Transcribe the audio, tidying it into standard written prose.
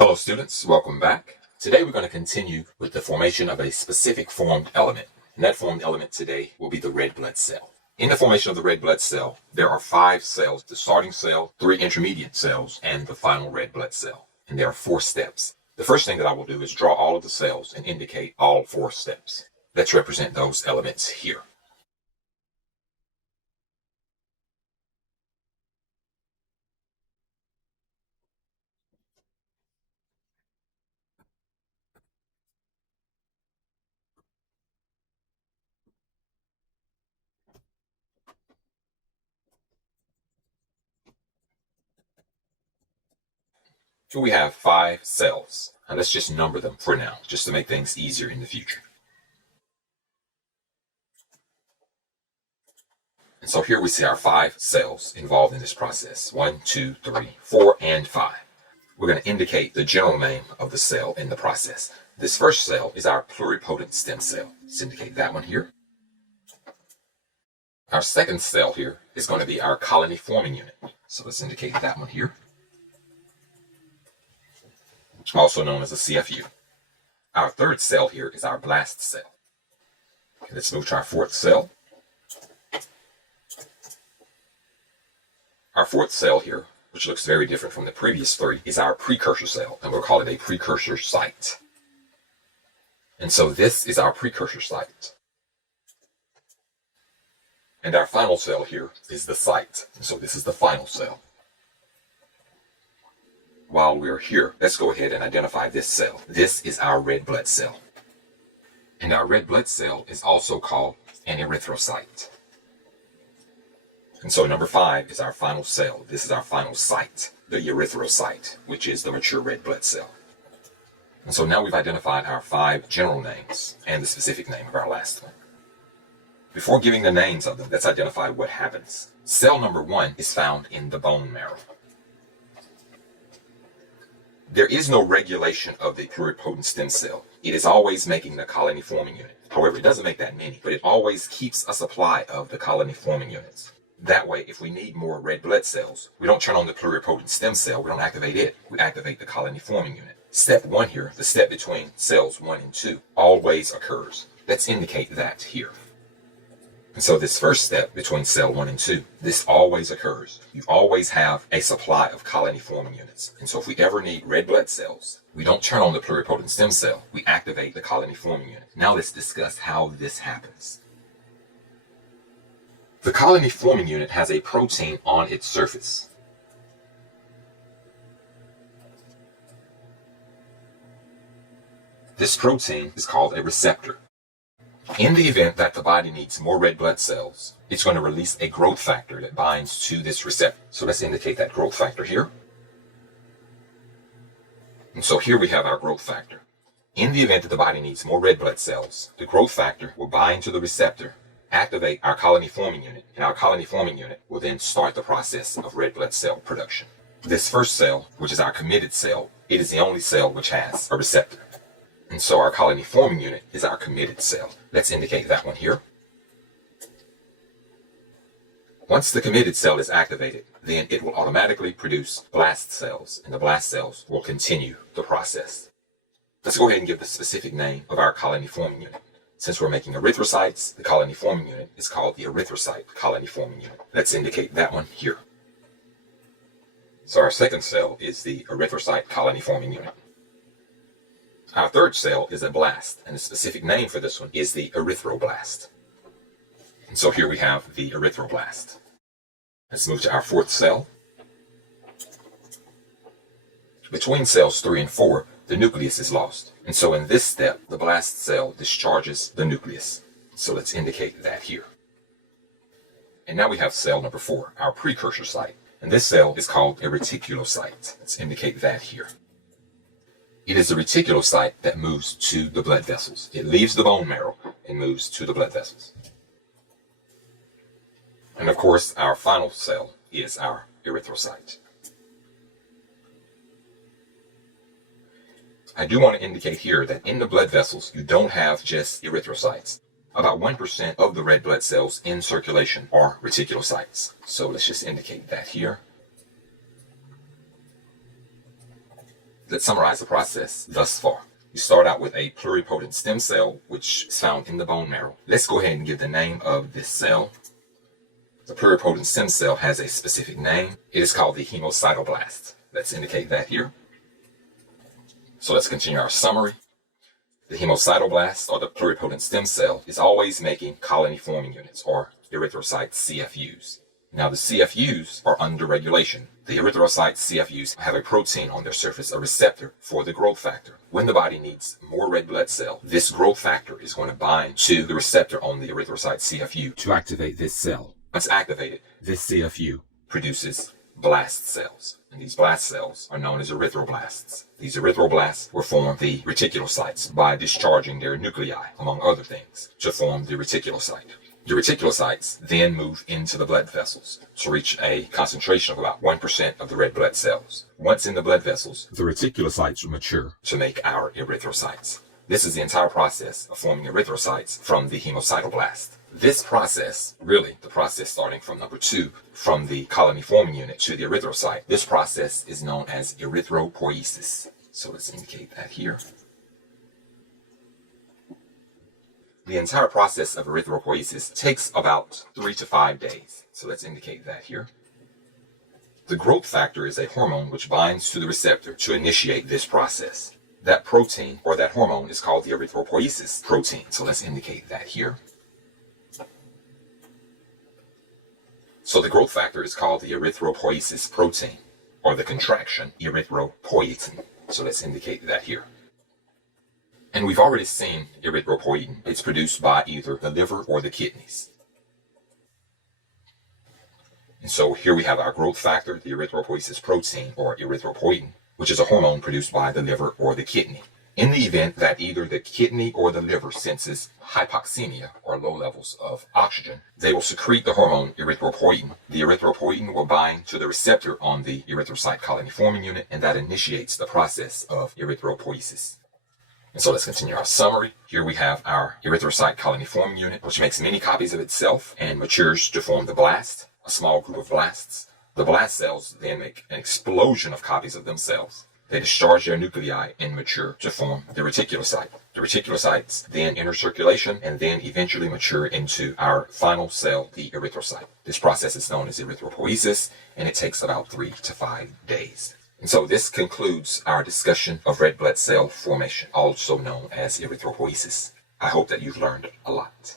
Hello students, welcome back. Today we're going to continue with the formation of a specific formed element. And that formed element today will be the red blood cell. In the formation of the red blood cell, there are 5 cells: the starting cell, 3 intermediate cells, and the final red blood cell. And there are 4 steps. The first thing that I will do is draw all of the cells and indicate all 4 steps. Let's represent those elements here. So we have 5 cells. And let's just number them for now, just to make things easier in the future. And so here we see our 5 cells involved in this process. 1, 2, 3, 4, and 5. We're going to indicate the general name of the cell in the process. This first cell is our pluripotent stem cell. Let's indicate that one here. Our second cell here is going to be our colony forming unit. So let's indicate that one here. Also known as a CFU. Our third cell here is our blast cell. Okay, let's move to our fourth cell. Our fourth cell here, which looks very different from the previous 3, is our precursor cell, and we'll call it a precursor site. And so this is our precursor site. And our final cell here is the site, and so this is the final cell. While we're here, let's go ahead and identify this cell. This is our red blood cell. And our red blood cell is also called an erythrocyte. And so number 5 is our final cell. This is our final site, the erythrocyte, which is the mature red blood cell. And so now we've identified our 5 general names and the specific name of our last one. Before giving the names of them, let's identify what happens. Cell number 1 is found in the bone marrow. There is no regulation of the pluripotent stem cell. It is always making the colony forming unit. However, it doesn't make that many, but it always keeps a supply of the colony forming units. That way, if we need more red blood cells, we don't turn on the pluripotent stem cell, we don't activate it, we activate the colony forming unit. Step 1 here, the step between cells 1 and 2, always occurs. Let's indicate that here. And so this first step between cell 1 and 2, this always occurs. You always have a supply of colony forming units. And so if we ever need red blood cells, we don't turn on the pluripotent stem cell, we activate the colony forming unit. Now let's discuss how this happens. The colony forming unit has a protein on its surface. This protein is called a receptor. In the event that the body needs more red blood cells, it's going to release a growth factor that binds to this receptor. So let's indicate that growth factor here. And so here we have our growth factor. In the event that the body needs more red blood cells, the growth factor will bind to the receptor, activate our colony forming unit, and our colony forming unit will then start the process of red blood cell production. This first cell, which is our committed cell, it is the only cell which has a receptor. And so our colony forming unit is our committed cell. Let's indicate that one here. Once the committed cell is activated, then it will automatically produce blast cells, and the blast cells will continue the process. Let's go ahead and give the specific name of our colony forming unit. Since we're making erythrocytes, the colony forming unit is called the erythrocyte colony forming unit. Let's indicate that one here. So our second cell is the erythrocyte colony forming unit. Our third cell is a blast, and the specific name for this one is the erythroblast. And so here we have the erythroblast. Let's move to our fourth cell. Between cells 3 and 4, the nucleus is lost. And so in this step, the blast cell discharges the nucleus. So let's indicate that here. And now we have cell number 4, our precursor site. And this cell is called a reticulocyte. Let's indicate that here. It is the reticulocyte that moves to the blood vessels. It leaves the bone marrow and moves to the blood vessels. And of course, our final cell is our erythrocyte. I do want to indicate here that in the blood vessels, you don't have just erythrocytes. About 1% of the red blood cells in circulation are reticulocytes. So let's just indicate that here. Let's summarize the process thus far. You start out with a pluripotent stem cell, which is found in the bone marrow. Let's go ahead and give the name of this cell. The pluripotent stem cell has a specific name. It is called the Hemocytoblast. Let's indicate that here. So let's continue our summary. The Hemocytoblast, or the pluripotent stem cell, is always making colony-forming units, or Erythrocyte CFUs. Now the CFUs are under regulation. The Erythrocyte CFUs have a protein on their surface, a receptor for the growth factor. When the body needs more red blood cell, this growth factor is going to bind to the receptor on the Erythrocyte CFU to activate this cell. Once activated, this CFU produces blast cells. And these blast cells are known as erythroblasts. These erythroblasts will form the reticulocytes by discharging their nuclei, among other things, to form the reticulocyte. The reticulocytes then move into the blood vessels to reach a concentration of about 1% of the red blood cells. Once in the blood vessels, the reticulocytes mature to make our erythrocytes. This is the entire process of forming erythrocytes from the hemocytoblast. This process, really the process starting from number 2, from the colony forming unit to the erythrocyte, this process is known as erythropoiesis. So let's indicate that here. The entire process of erythropoiesis takes about 3 to 5 days. So let's indicate that here. The growth factor is a hormone which binds to the receptor to initiate this process. That protein, or that hormone, is called the erythropoiesis protein. So let's indicate that here. So the growth factor is called the erythropoiesis protein, or the contraction erythropoietin. So let's indicate that here. And we've already seen erythropoietin. It's produced by either the liver or the kidneys. And so here we have our growth factor, the erythropoiesis protein, or erythropoietin, which is a hormone produced by the liver or the kidney. In the event that either the kidney or the liver senses hypoxemia, or low levels of oxygen, they will secrete the hormone erythropoietin. The erythropoietin will bind to the receptor on the erythrocyte colony forming unit, and that initiates the process of erythropoiesis. And so let's continue our summary. Here we have our erythrocyte colony forming unit, which makes many copies of itself and matures to form the blast, a small group of blasts. The blast cells then make an explosion of copies of themselves. They discharge their nuclei and mature to form the reticulocyte. The reticulocytes then enter circulation and then eventually mature into our final cell, the erythrocyte. This process is known as erythropoiesis, and it takes about 3 to 5 days. And so this concludes our discussion of red blood cell formation, also known as erythropoiesis. I hope that you've learned a lot.